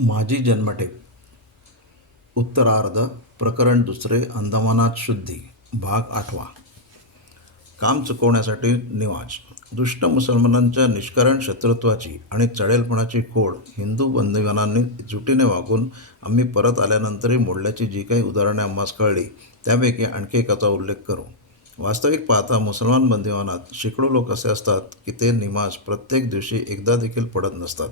माझी जन्मठेप. उत्तरार्ध प्रकरण दुसरे अंदमानात शुद्धी भाग आठवा. काम चुकवण्यासाठी निवाज. दुष्ट मुसलमानांच्या निष्कारण शत्रुत्वाची आणि चढेलपणाची खोड हिंदू बंधुगानांनी जुटीने वागून आम्ही परत आल्यानंतरही मोडल्याची जी काही उदाहरणे आम्हास कळली त्यापैकी आणखी एकाचा उल्लेख करू. वास्तविक पाहता मुसलमान बंदिवानात शेकडो लोक असे असतात की ते निमाज प्रत्येक दिवशी एकदा देखील पडत नसतात.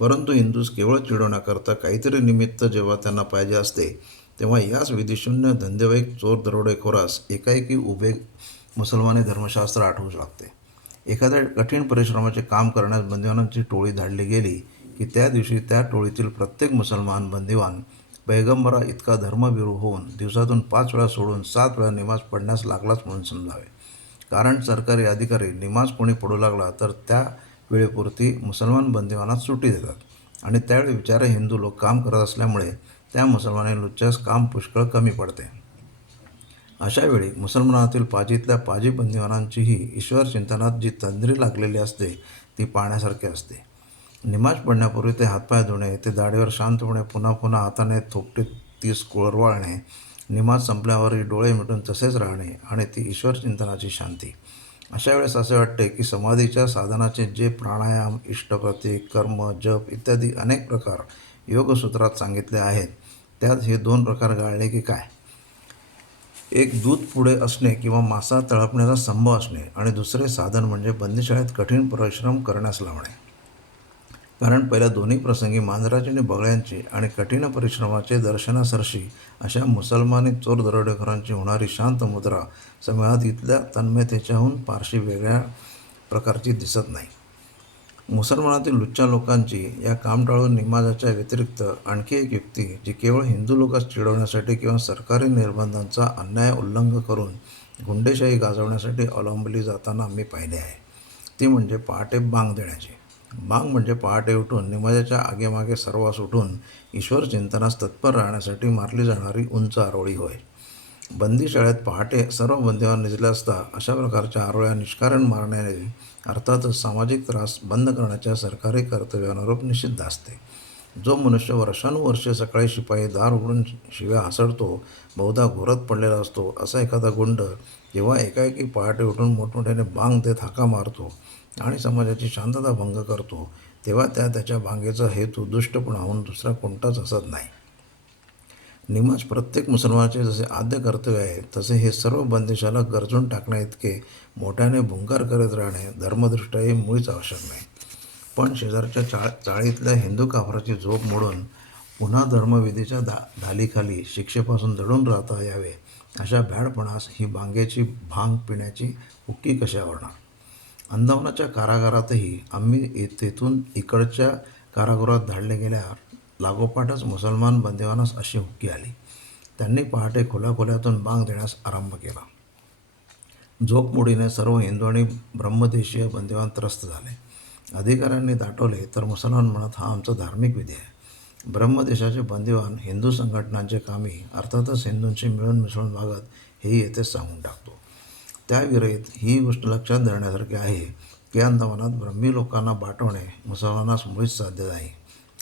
परंतु हिंदूस केवळ चिडवण्याकरता काहीतरी निमित्त जेव्हा त्यांना पाहिजे असते तेव्हा याच विधिशून्य धंदेवाईक चोर दरोडेखोरास एकाएकी उभे मुसलमानी धर्मशास्त्र आठवू लागते. एखाद्या कठीण परिश्रमाचे काम करण्यास बंदिवानांची टोळी धाडली गेली की त्या दिवशी त्या टोळीतील प्रत्येक मुसलमान बंदिवान पैगंबरा इतका धर्मविरू होऊन दिवसातून पाच वेळा सोडून सात वेळा निमाज पडण्यास लागलाच म्हणून समजावे. कारण सरकारी अधिकारी निमाज कोणी पडू लागला तर त्या वेळेपुरती मुसलमान बंदिवानात सुट्टी देतात. आणि त्यावेळी विचारे हिंदू लोक काम करत असल्यामुळे त्या मुसलमानांच्यास काम पुष्कळ कमी पडते. अशावेळी मुसलमानातील पाजीतल्या पाजी बंदिवानांचीही ईश्वर चिंतनात जी तंद्री लागलेली असते ती पाहण्यासारखी असते. निमाज पडण्यापूर्वी ते हातपाय धुणे ते दाढीवर शांतपणे पुन्हा पुन्हा हाताने थोपटीत तीस कुळरवाळणे निमाज संपल्यावरही डोळे मिटून तसेच राहणे आणि ती ईश्वर चिंतनाची शांती. अशा वेळेस असे वाटते की समाधीच्या साधनाचे जे प्राणायाम इष्टप्रती कर्म जप इत्यादी अनेक प्रकार योगसूत्रात सांगितले आहेत त्यात हे दोन प्रकार गाळले की काय? एक दूध पुढे असणे किंवा मासा तळपण्याचा स्तंभ असणे आणि दुसरे साधन म्हणजे बंदीशाळेत कठीण परिश्रम करण्यास लावणे. कारण पहिल्या दोन्ही प्रसंगी मांजराचे आणि बगळ्यांची आणि कठीण परिश्रमाचे दर्शनासरशी अशा मुसलमानी चोर दरोडेखोरांची होणारी शांत मुद्रा समाधीतल्या तन्मयतेच्याहून फारशी वेगळ्या प्रकारची दिसत नाही. मुसलमानातील लुच्चा लोकांची या काम टाळून निमाजाच्या व्यतिरिक्त आणखी एक युक्ती जी केवळ हिंदू लोकांस चिडवण्यासाठी किंवा सरकारी निर्बंधांचा अन्याय उल्लंघ करून गुंडेशाही गाजवण्यासाठी अवलंबली जाताना आम्ही पाहिले आहे. ती म्हणजे पहाटे बांग देण्याची. बांग म्हणजे पहाटे उठून निमाजाच्या आगेमागे सर्वास उठून ईश्वर चिंतनास तत्पर राहण्यासाठी मारली जाणारी उंच आरोळी होय. बंदीशाळेत पहाटे सर्व बंदिवान निजले असता अशा प्रकारच्या आरोळ्या निष्कारण मारण्याने अर्थातच सामाजिक त्रास बंद करण्याच्या सरकारी कर्तव्यानुरूप निषिद्ध असते. जो मनुष्य वर्षानुवर्षे सकाळी शिपाई दार उघडून शिव्या हासडतो बहुधा घोरत पडलेला असतो असा एखादा गुंड जेव्हा एकाएकी पहाटे उठून मोठमोठ्याने बांग देत हाका मारतो आणि समाजाची शांतता भंग करतो तेव्हा त्या त्याच्या भांगेचा हेतू दुष्टपणाहून दुसरा कोणताच असत नाही. निमाज प्रत्येक मुसलमानाचे जसे आद्य कर्तव्य आहे तसे हे सर्व बंदिशाला गरजून टाकण्याइतके मोठ्याने भुंकार करत राहणे धर्मदृष्ट्या हे मुळीच आवश्यक नाही. पण शेजारच्या चा चाळीतल्या हिंदू काफराची झोप मोडून पुन्हा धर्मविधीच्या धा धालीखाली शिक्षेपासून दडून राहता यावे अशा भ्याडपणास ही भांगेची भांग पिण्याची हुक्की कशी आवडणार? अंदमानाच्या कारागारातही आम्ही तेथून इकडच्या कारागृहात धाडले गेल्यावर लागोपाठच मुसलमान बंदेवानास अशी हुक्की आली. त्यांनी पहाटे खोल्या खोल्यातून बांग देण्यास आरंभ केला. झोपमुडीने सर्व हिंदू आणि ब्रह्मदेशीय बंदिवान त्रस्त झाले. अधिकाऱ्यांनी दाटवले तर मुसलमान म्हणत हा आमचा धार्मिक विधी आहे. ब्रह्मदेशाचे बंदिवान हिंदू संघटनांचे कामी अर्थातच हिंदूंशी मिळून मिसळून वागत हे येथेच सांगून टाकतो. त्याविरहित ही गोष्ट लक्षात धरण्यासारखी आहे की अंदमानात ब्रह्मी लोकांना बाटवणे मुसलमानास मुळीच साध्य नाही.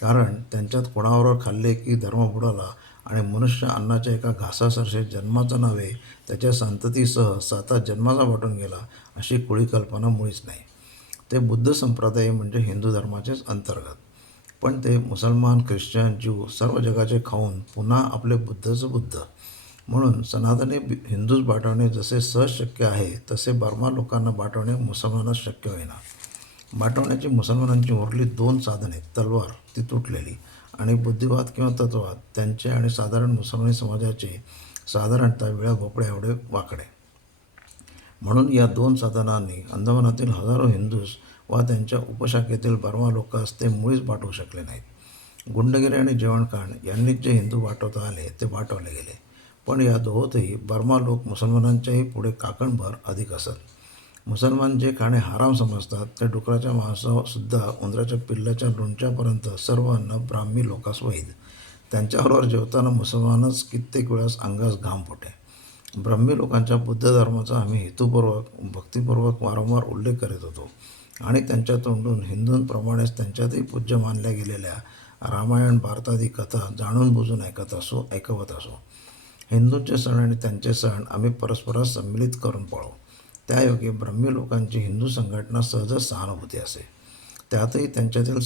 कारण त्यांच्यात कोणाबरोबर खाल्ले की धर्म बुडाला आणि मनुष्य अन्नाच्या एका घासासारखे जन्माचं नव्हे त्याच्या संततीसह साता जन्माचा वाटून गेला अशी कुळी कल्पना मुळीच नाही. ते बुद्ध संप्रदाय म्हणजे हिंदू धर्माचेच अंतर्गत. पण ते मुसलमान ख्रिश्चन ज्यू सर्व जगाचे खाऊन पुन्हा आपले बुद्धच बुद्ध. म्हणून सनातनी हिंदूच बाटवणे जसे सहज शक्य आहे तसे बर्मा लोकांना बाटवणे मुसलमानास शक्य होईना. बाटवण्याची मुसलमानांची उरली दोन साधने तलवार ती तुटलेली. आणि बुद्धिवाद किंवा तत्ववाद त्यांचे आणि साधारण मुसलमानी समाजाचे साधारणतः विळा भोपळ्या एवढे वाकडे. म्हणून या दोन साधनांनी अंदमानातील हजारो हिंदूस वा त्यांच्या उपशाखेतील बर्मा लोकांस ते मुळीच पाठवू शकले नाहीत. गुंडगिरी आणि जेवणखाण यांनीच जे हिंदू वाटवता आले ते वाटवले गेले. पण या दोहोतही बर्मा लोक मुसलमानांच्याही पुढे काकणभर अधिक असत. मुसलमान जे खाणे हाराम समजतात ते डुकराच्या मांसासुद्धा उंदराच्या पिल्लाच्या लोणच्यापर्यंत सर्व अन्न ब्राह्मी लोकास वहीत त्यांच्याबरोबर जेवताना मुसलमानच कित्येक वेळास अंगास घाम फुटे. ब्रह्मी लोकांच्या बुद्ध धर्माचा आम्ही हेतूपूर्वक भक्तिपूर्वक वारंवार उल्लेख करीत होतो. आणि त्यांच्या तोंडून हिंदूंप्रमाणेच त्यांच्यातही पूज्य मानल्या गेलेल्या रामायण भारतादी कथा जाणून बुजून ऐकत असो ऐकवत असो. हिंदूंचे सण आणि त्यांचे सण आम्ही परस्परात सम्मिलित करून पाळू. त्यायोगे ब्रह्मी लोकांची हिंदू संघटना सहजच सहानुभूती असे. त्यातही त्यांच्यातील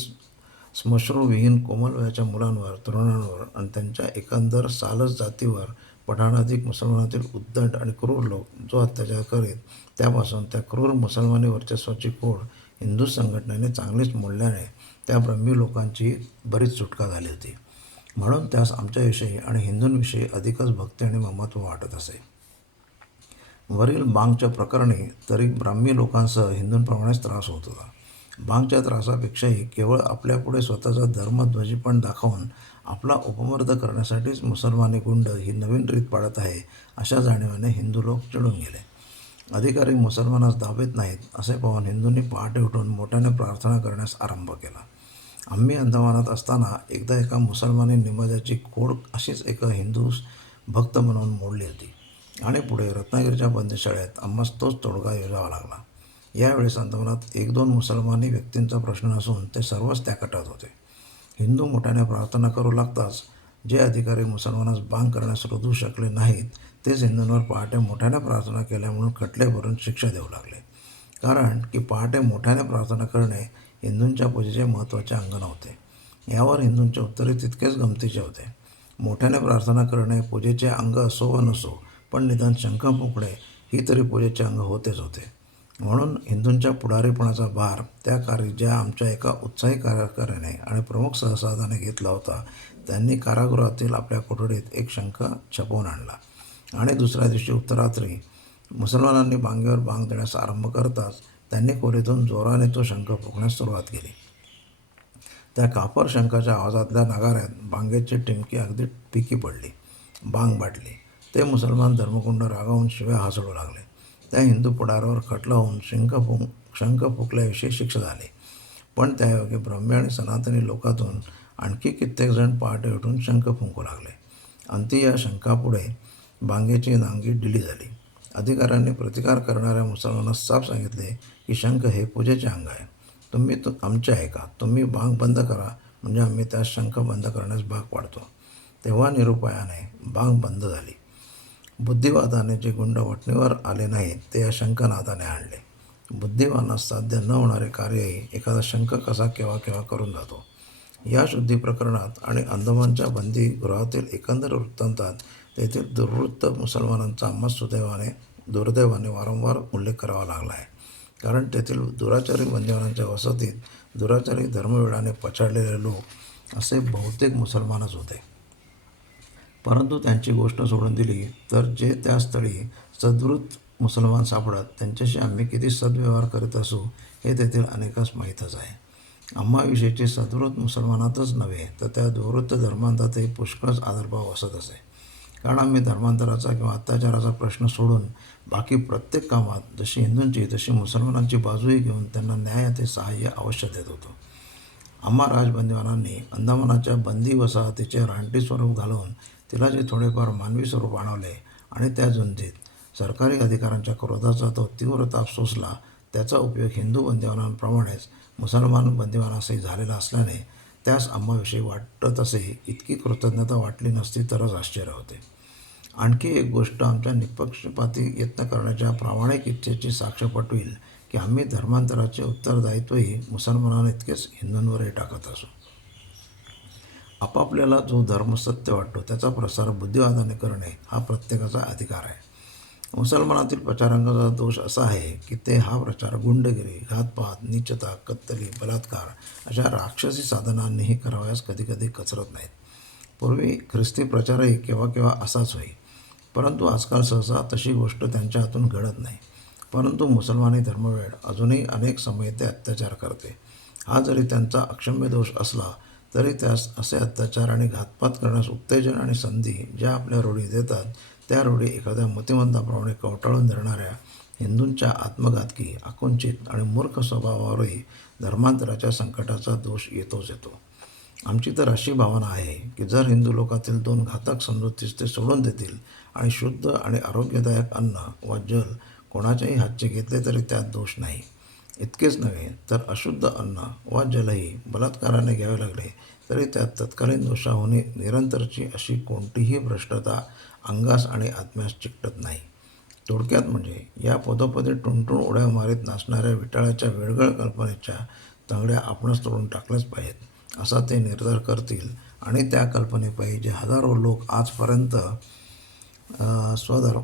स्मश्रूविहीन कोमल वयाच्या मुलांवर तरुणांवर आणि त्यांच्या एकंदर सालस जातीवर पठाणाधिक मुसलमानातील उद्दंड आणि क्रूर लोक जो अत्याचार करीत त्यापासून त्या क्रूर मुसलमानी वर्चस्वाची कोड हिंदू संघटनेने चांगलीच मोडल्याने त्या ब्रह्मी लोकांची बरीच सुटका झाली होती. म्हणून त्यास आमच्याविषयी आणि हिंदूंविषयी अधिकच भक्ती आणि ममत्व वाटत असे. वरील बांगच्या प्रकरणी तरी ब्राह्मी लोकांसह हिंदूंप्रमाणेच त्रास होत होता. बांगच्या त्रासापेक्षाही केवळ आपल्यापुढे स्वतःचा धर्मध्वजीपण दाखवून आपला उपमर्द करण्यासाठीच मुसलमानी गुंड ही नवीन रीत पाळत आहे अशा जाणीवाने हिंदू लोक चिडून गेले. अधिकारी मुसलमानास दाबेत नाहीत असे पाहून हिंदूंनी पहाटे उठून मोठ्याने प्रार्थना करण्यास आरंभ केला. आम्ही अंदमानात असताना एकदा एका मुसलमानी निमाजाची खोड अशीच एका हिंदू भक्त म्हणून मोडली होती. आणि पुढे रत्नागिरीच्या बंदशाळेत आम्हास तोच तोडगा योजावा लागला. यावेळेस अंदमानात एक दोन मुसलमानी व्यक्तींचा प्रश्न असून ते सर्वच त्या कटात होते. हिंदू मोठ्याने प्रार्थना करू लागताच जे अधिकारी मुसलमानास बांग करण्यास रुजू शकले नाहीत तेच हिंदूंवर पहाटे मोठ्याने प्रार्थना केल्या म्हणून खटले भरून शिक्षा देऊ लागले. कारण की पहाटे मोठ्याने प्रार्थना करणे हिंदूंच्या पूजेचे महत्त्वाचे अंग नव्हते. यावर हिंदूंच्या उत्तरे तितकेच गमतीचे होते. मोठ्याने प्रार्थना करणे पूजेचे अंग असो व नसो पण निदान शंख फुंकणे ही तरी पूजेचे अंग होतेच होते. म्हणून हिंदूंच्या पुढारीपणाचा भार त्या कार्य ज्या आमच्या एका उत्साही कार्यकाऱ्याने आणि प्रमुख सहसादाने घेतला होता त्यांनी कारागृहातील आपल्या कोठडीत एक शंख छपवून आणला. आणि दुसऱ्या दिवशी उत्तरात्री मुसलमानांनी बांगेवर बांग देण्यास आरंभ करताच त्यांनी खोलीतून जोराने तो शंख फुकण्यास सुरुवात केली. त्या कापर शंखाच्या आवाजातल्या नगाऱ्यात बांगेची टिमकी अगदी पिकी पडली बांग बाटली. ते मुसलमान धर्मकुंड रागावून शिव्या हसडू लागले. त्या हिंदू पुढारावर खटला होऊन शंख फुंक शंख फुकल्याविषयी शिक्षा झाली. पण त्यायोगे ब्रह्मी आणि सनातनी लोकातून आणखी कित्येक जण पहाटे उठून शंख फुंकू लागले. अंती या शंखापुढे बांगेची नांगी डिली झाली. अधिकाऱ्यांनी प्रतिकार करणाऱ्या मुसलमानांना साफ सांगितले की शंख हे पूजेचे अंग आहे. तुम्ही तु आमचे आहे का? तुम्ही बांग बंद करा. म्हणजे आम्ही त्या शंख बंद करण्यास भाग पाडतो. तेव्हा निरुपायाने बांग बंद झाली. बुद्धिवादाने जे गुंड वटणीवर आले नाहीत ते या शंखनादाने आणले. बुद्धिवानास साध्य न होणारे कार्यही एखादा शंख कसा केव्हा केव्हा करून जातो? या शुद्धी प्रकरणात आणि अंदमानच्या बंदीगृहातील एकंदर वृत्तांतात तेथील दुर्वृत्त मुसलमानांचा आम्हास सुदैवाने दुर्दैवाने वारंवार उल्लेख करावा लागला आहे कारण तेथील दुराचारी बंदिवानांच्या वसतीत दुराचारी धर्मवेळाने पछाडलेले लोक असे बहुतेक मुसलमानच होते. परंतु त्यांची गोष्ट सोडून दिली तर जे त्या स्थळी सद्वृत्त मुसलमान सापडत त्यांच्याशी आम्ही किती सद्व्यवहार करीत असू हे तेथील अनेकास माहीतच आहे. आम्हाविषयीचे सद्वृत्त मुसलमानातच नव्हे तर त्या दुर्वृत्त धर्मांतातही पुष्कळच आदरभाव असत असे. कारण आम्ही धर्मांतराचा किंवा अत्याचाराचा प्रश्न सोडून बाकी प्रत्येक कामात जशी हिंदूंची तशी मुसलमानांची बाजूही घेऊन त्यांना न्याय ते सहाय्य अवश्य देत होतो. आम्हा राजबंदीवानांनी अंदमानाच्या बंदी वसाहतीचे रानटी स्वरूप घालून तिला जे थोडेफार मानवी स्वरूप आणवले आणि त्या झुंजीत सरकारी अधिकाऱ्यांच्या क्रोधाचा तो तीव्र ताप सोसला. त्याचा उपयोग हिंदू बंदिवानांप्रमाणेच मुसलमान बंदिवानासही झालेला असल्याने त्यास आम्हाविषयी वाटत असे इतकी कृतज्ञता वाटली नसती तरच आश्चर्य होते. आणखी एक गोष्ट आमच्या निपक्षपाती यत्न करण्याच्या प्रामाणिक इच्छेची साक्ष पटवील की आम्ही धर्मांतराचे उत्तरदायित्वही मुसलमानांइतकेच हिंदूंवरही टाकत असू. आपापल्याला जो धर्म सत्य वाटतो त्याचा प्रसार बुद्धिवादाने करणे हा प्रत्येकाचा अधिकार आहे. मुसलमानातील प्रचारांगाचा दोष असा आहे की ते हा प्रचार गुंडगिरी घातपात नीचता कत्तली बलात्कार अशा राक्षसी साधनांनीही करावयास कधीकधी कचरत नाहीत. पूर्वी ख्रिस्ती प्रचारही केव्हा केव्हा असाच होई. परंतु आजकाल सहसा तशी गोष्ट त्यांच्या हातून घडत नाही. परंतु मुसलमानी धर्मवेळ अजूनही अनेक समयी ते अत्याचार करते. हा जरी त्यांचा अक्षम्य दोष असला तरी त्यास असे अत्याचार आणि घातपात करण्यास उत्तेजन आणि संधी ज्या आपल्या रूढी देतात त्या रूढी एखाद्या मतिमंताप्रमाणे कवटाळून धरणाऱ्या हिंदूंच्या आत्मघातकी आकुंचित आणि मूर्ख स्वभावावरही धर्मांतराच्या संकटाचा दोष येतोच येतो. आमची तर अशी भावना आहे की जर हिंदू लोकातील दोन घातक समजुतीस ते सोडून देतील आणि शुद्ध आणि आरोग्यदायक अन्न व जल कोणाच्याही हातचे घेतले तरी त्यात दोष नाही. इतकेच नव्हे तर अशुद्ध अन्न वा जलही बलात्काराने घ्यावे लागले तरी त्यात तत्कालीन दोषाहून निरंतरची अशी कोणतीही भ्रष्टता अंगास आणि आत्म्यास चिकटत नाही. थोडक्यात म्हणजे या पदोपदी टुणटुण उड्या मारीत नाचणाऱ्या विटाळ्याच्या वेळगळ कल्पनेच्या तंगड्या आपणच तोडून टाकल्याच पाहिजेत. असा ते निर्धार करतील. आणि त्या कल्पनेपाहिजे हजारो लोक आजपर्यंत स्वधर्म